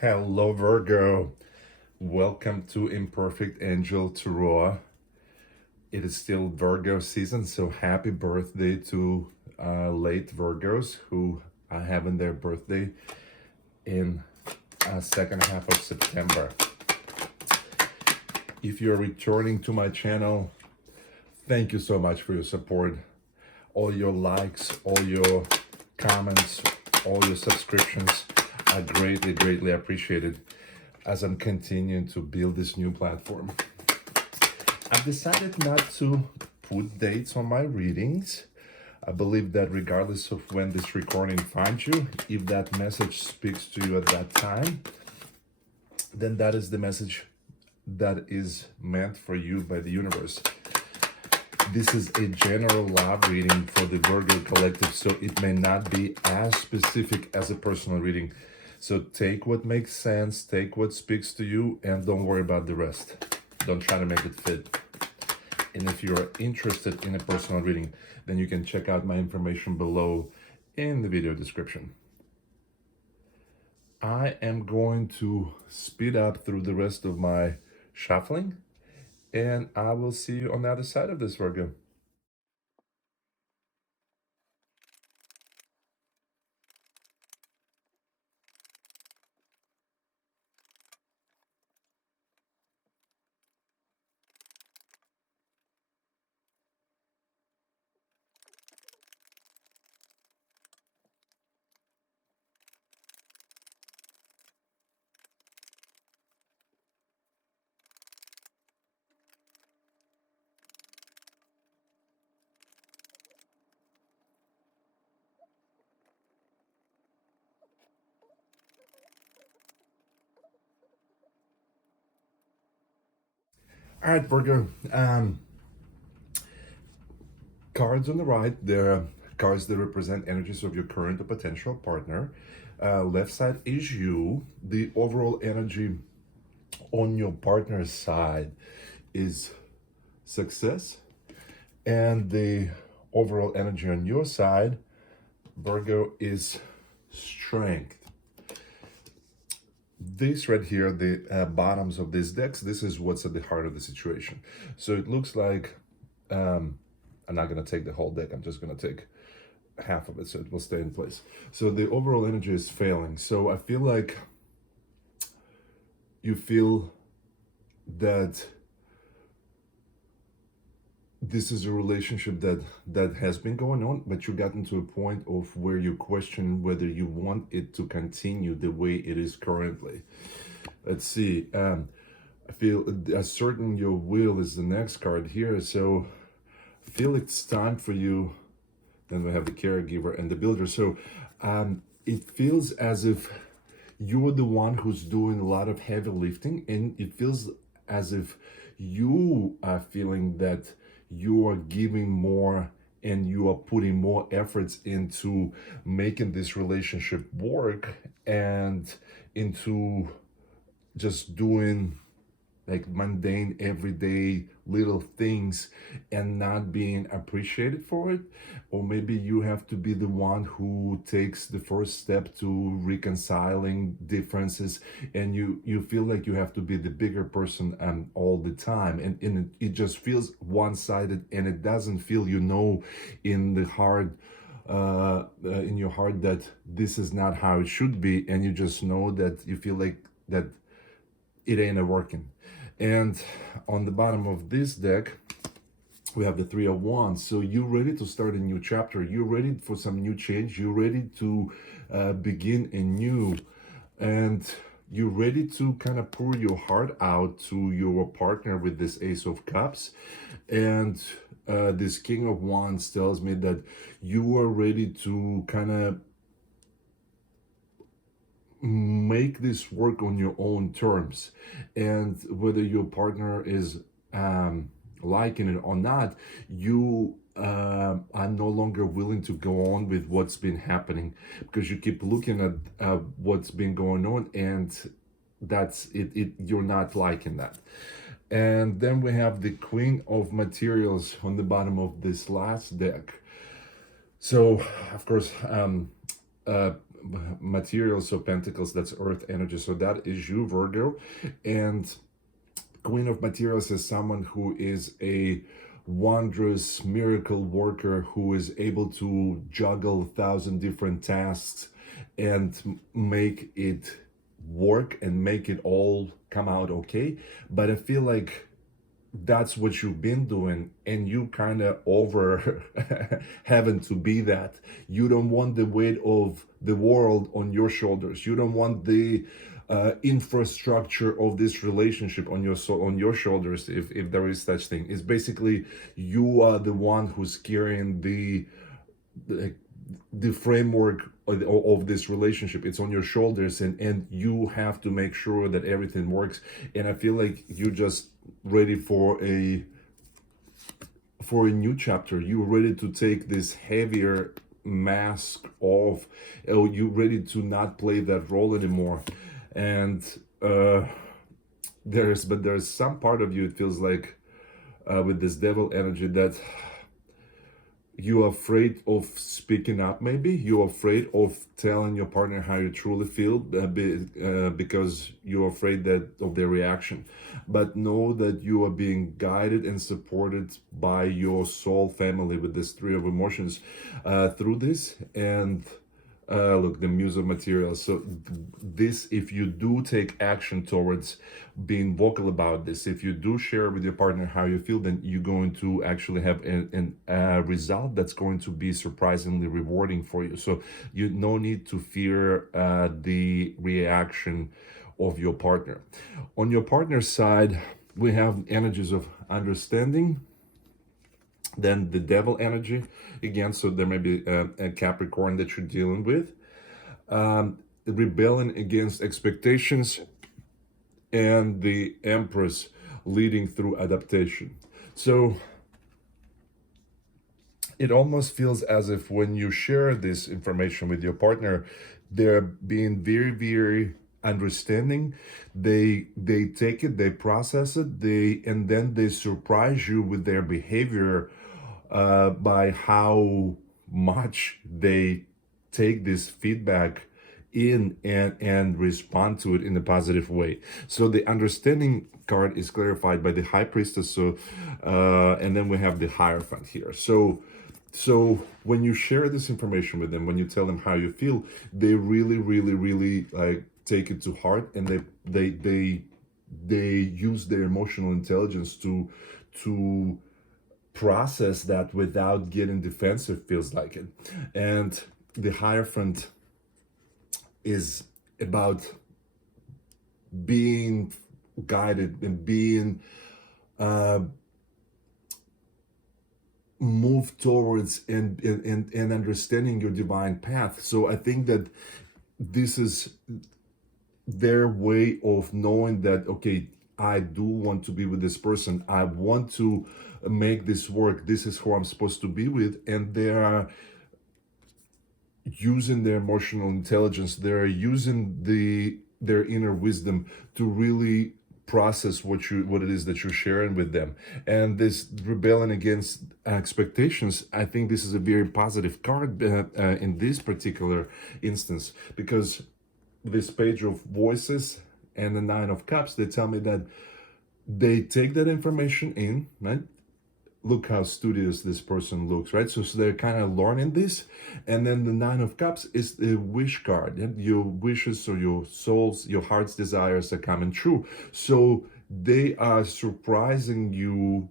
Hello, Virgo. Welcome to Imperfect Angel Tarot. It is still Virgo season, so happy birthday to late Virgos who are having their birthday in second half of September. If you're returning to my channel, thank you so much for your support. All your likes, all your comments, all your subscriptions are greatly appreciated as I'm continuing to build this new platform. I've decided not to put dates on my readings. I believe that regardless of when this recording finds you, if that message speaks to you at that time, then that is the message that is meant for you by the universe. This is a general love reading for the Virgo collective, so it may not be as specific as a personal reading. So take what makes sense, take what speaks to you, and don't worry about the rest. Don't try to make it fit. And if you're interested in a personal reading, then you can check out my information below in the video description. I am going to speed up through the rest of my shuffling, and I will see you on the other side of this, Virgo. All right, Virgo. Cards on the right, they're cards that represent energies of your current or potential partner. Left side is you. The overall energy on your partner's side is success. And the overall energy on your side, Virgo, is strength. This right here, the bottoms of these decks, this is what's at the heart of the situation. So it looks like, I'm not going to take the whole deck, I'm just going to take half of it so it will stay in place. So the overall energy is failing. So I feel like you feel that this is a relationship that has been going on, but you gotten to a point of where you question whether you want it to continue the way it is currently. Let's see. I feel asserting your will is the next card here. So I feel it's time for you. Then we have the caregiver and the builder. So it feels as if you're the one who's doing a lot of heavy lifting, and it feels as if you are feeling that you are giving more and you are putting more efforts into making this relationship work and into just doing like mundane everyday little things and not being appreciated for it. Or maybe you have to be the one who takes the first step to reconciling differences, and you feel like you have to be the bigger person all the time, and it just feels one-sided, and it doesn't feel, in the heart, in your heart, that this is not how it should be, and you just know that you feel like that it ain't working. And on the bottom of this deck, we have the Three of Wands. So you're ready to start a new chapter. You're ready for some new change. You're ready to begin anew. And you're ready to kind of pour your heart out to your partner with this Ace of Cups. And this King of Wands tells me that you are ready to kind of make this work on your own terms. And whether your partner is liking it or not, you are no longer willing to go on with what's been happening, because you keep looking at what's been going on, and that's it, you're not liking that. And then we have the Queen of Materials on the bottom of this last deck. So of course, materials of pentacles, that's earth energy, so that is you, Virgo. And Queen of Materials is someone who is a wondrous miracle worker who is able to juggle 1,000 different tasks and make it work and make it all come out okay. But I feel like that's what you've been doing, and you kind of over having to be that. You don't want the weight of the world on your shoulders. You don't want the infrastructure of this relationship on your shoulders, if there is such thing. It's basically you are the one who's carrying the, the framework of this relationship. It's on your shoulders, and you have to make sure that everything works. And I feel like you just ready for a new chapter. You're ready to take this heavier mask off. You're ready to not play that role anymore. And there's some part of you, it feels like, with this devil energy, that you're afraid of speaking up. Maybe you're afraid of telling your partner how you truly feel, because you're afraid of their reaction. But know that you are being guided and supported by your soul family with this three of emotions through this. And look, the Muse of Materials. So this, if you do take action towards being vocal about this, if you do share with your partner how you feel, then you're going to actually have a result that's going to be surprisingly rewarding for you. So you no need to fear the reaction of your partner. On your partner's side, we have energies of understanding, then the devil energy again, so there may be a Capricorn that you're dealing with, rebelling against expectations, and the Empress leading through adaptation. So it almost feels as if when you share this information with your partner, they're being very, very understanding. They take it, they process it, and then they surprise you with their behavior, by how much they take this feedback in and respond to it in a positive way. So the understanding card is clarified by the High Priestess. So and then we have the Hierophant here. So when you share this information with them, when you tell them how you feel, they really, really, really like take it to heart, and they use their emotional intelligence to process that without getting defensive, feels like it. And the Hierophant is about being guided and being moved towards and understanding your divine path. So I think that this is their way of knowing that, okay, I do want to be with this person. I want to make this work. This is who I'm supposed to be with. And they are using their emotional intelligence. They're using their inner wisdom to really process what it is that you're sharing with them. And this rebelling against expectations, I think this is a very positive card in this particular instance, because this Page of Voices and the Nine of Cups, they tell me that they take that information in, right? Look how studious this person looks, right? So they're kind of learning this. And then the Nine of Cups is the wish card. And your wishes or your soul's, your heart's desires are coming true. So they are surprising you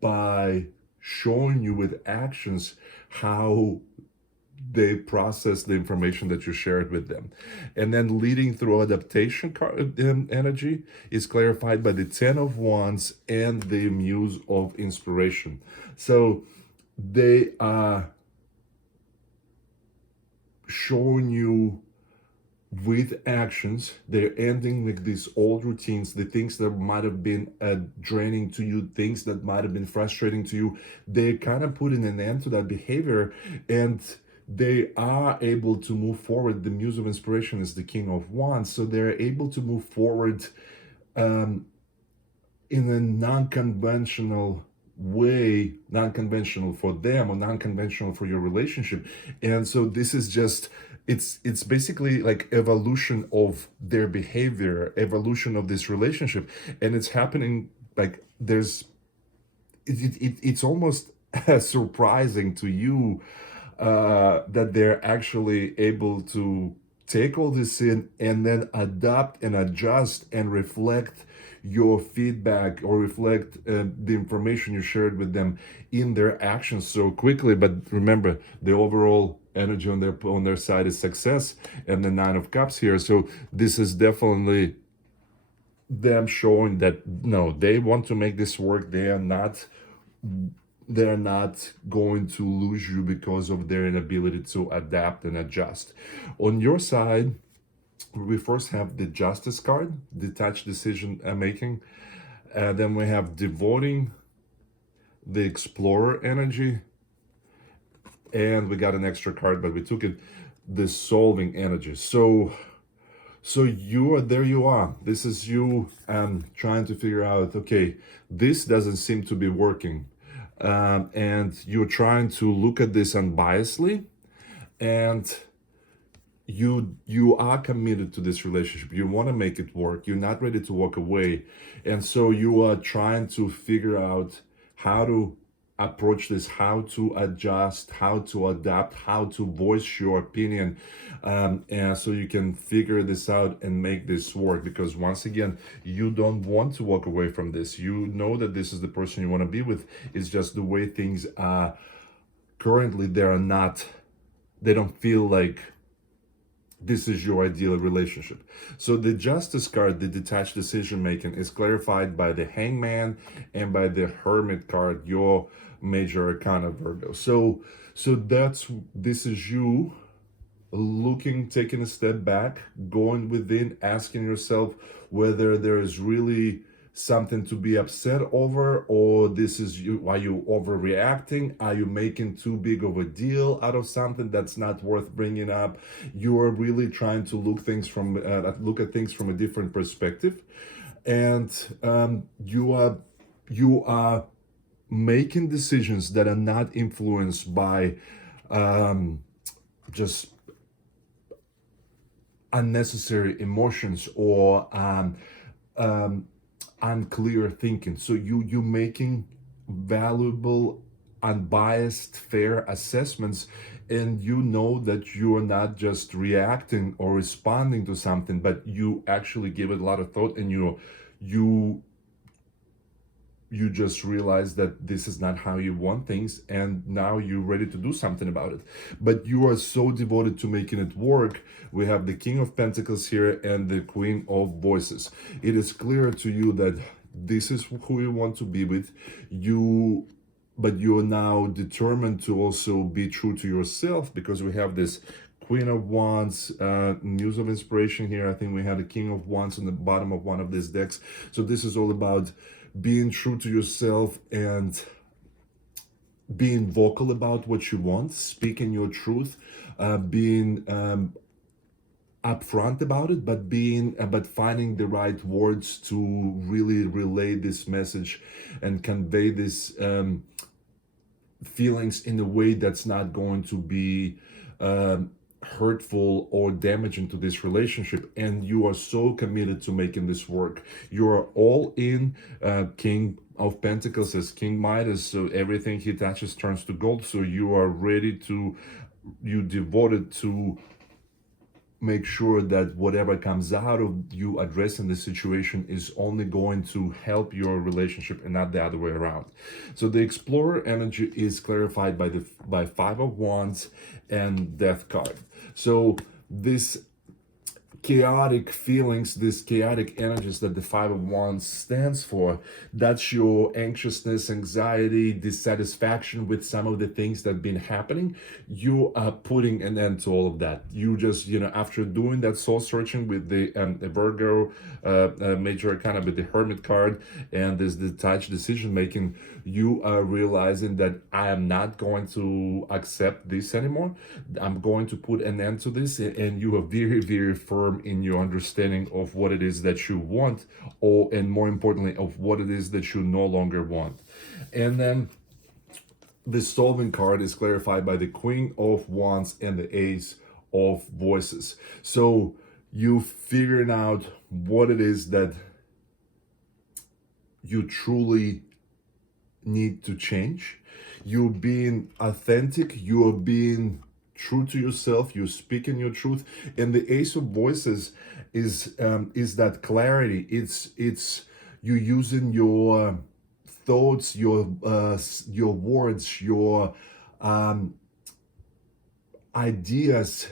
by showing you with actions how they process the information that you shared with them. And then leading through adaptation energy is clarified by the Ten of Wands and the Muse of Inspiration. So they are showing you with actions. They're ending with these old routines, the things that might have been draining to you, things that might have been frustrating to you. They're kind of putting an end to that behavior, and they are able to move forward. The Muse of Inspiration is the King of Wands, so they're able to move forward in a non-conventional way, non-conventional for them or non-conventional for your relationship. And so this is just it's basically like evolution of their behavior, evolution of this relationship, and it's happening like there's it's almost surprising to you that they're actually able to take all this in and then adapt and adjust and reflect your feedback or reflect the information you shared with them in their actions so quickly. But remember, the overall energy on their side is success, and the Nine of Cups here. So this is definitely them showing that no, they want to make this work. They're not going to lose you because of their inability to adapt and adjust. On your side, we first have the Justice card, detached decision making. Then we have devoting, the Explorer energy, and we got an extra card, but we took it, the solving energy. So you are there. You are. This is you trying to figure out. Okay, this doesn't seem to be working, and you're trying to look at this unbiasedly, and you are committed to this relationship. You want to make it work. You're not ready to walk away, and so you are trying to figure out how to approach this, how to adjust, how to adapt, how to voice your opinion, and so you can figure this out and make this work. Because once again, you don't want to walk away from this. You know that this is the person you want to be with. It's just the way things are currently. They don't feel like this is your ideal relationship. So the Justice card, the detached decision making, is clarified by the Hangman and by the Hermit card, your major arcana, Virgo. So this is you looking, taking a step back, going within, asking yourself whether there is really something to be upset over, or this is you. Are you overreacting? Are you making too big of a deal out of something that's not worth bringing up? You are really trying to look at things from a different perspective, and you are making decisions that are not influenced by just unnecessary emotions or unclear thinking. So you making valuable, unbiased, fair assessments, and you know that you are not just reacting or responding to something, but you actually give it a lot of thought, and you just realize that this is not how you want things, and now you're ready to do something about it. But you are so devoted to making it work. We have the King of Pentacles here and the Queen of Voices. It is clear to you that this is who you want to be with. But you're now determined to also be true to yourself, because we have this Queen of Wands, Muse of Inspiration here. I think we had a King of Wands on the bottom of one of these decks. So this is all about being true to yourself and being vocal about what you want, speaking your truth, being upfront about it, but finding the right words to really relay this message and convey this feelings in a way that's not going to be hurtful or damaging to this relationship. And you are so committed to making this work. You are all in. King of Pentacles as King Midas, so everything he touches turns to gold. So you are ready to, you devoted to make sure that whatever comes out of you addressing the situation is only going to help your relationship and not the other way around. So the Explorer energy is clarified by Five of Wands and Death card. So this chaotic feelings, these chaotic energies that the Five of Wands stands for, that's your anxiousness, anxiety, dissatisfaction with some of the things that have been happening. You are putting an end to all of that. You just, after doing that soul searching with the Virgo major arcana, with the Hermit card and this detached decision making, you are realizing that I am not going to accept this anymore. I'm going to put an end to this, and you are very, very firm in your understanding of what it is that you want, and more importantly, of what it is that you no longer want. And then the solving card is clarified by the Queen of Wands and the Ace of voices. So you figuring out what it is that you truly need to change. You're being authentic, you're being true to yourself, you're speaking your truth. And the Ace of Voices is that clarity. It's you using your thoughts, your words, your um, ideas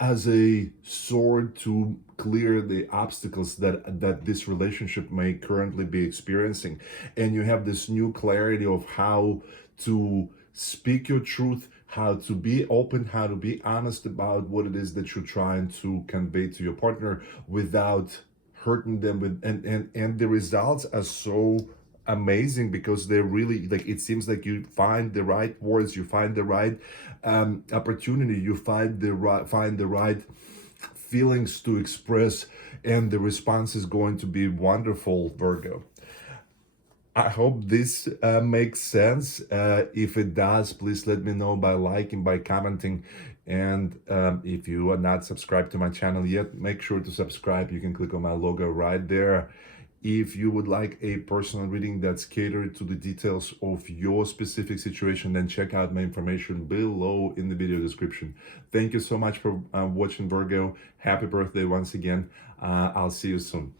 as a sword to clear the obstacles that this relationship may currently be experiencing. And you have this new clarity of how to speak your truth, how to be open, how to be honest about what it is that you're trying to convey to your partner without hurting them. With and the results are so amazing because they're really like, it seems like you find the right words, you find the right opportunity, you find the right feelings to express, and the response is going to be wonderful, Virgo. I hope this makes sense. If it does, please let me know by liking, by commenting. And if you are not subscribed to my channel yet, make sure to subscribe. You can click on my logo right there. If you would like a personal reading that's catered to the details of your specific situation, then check out my information below in the video description. Thank you so much for watching, Virgo. Happy birthday once again. I'll see you soon.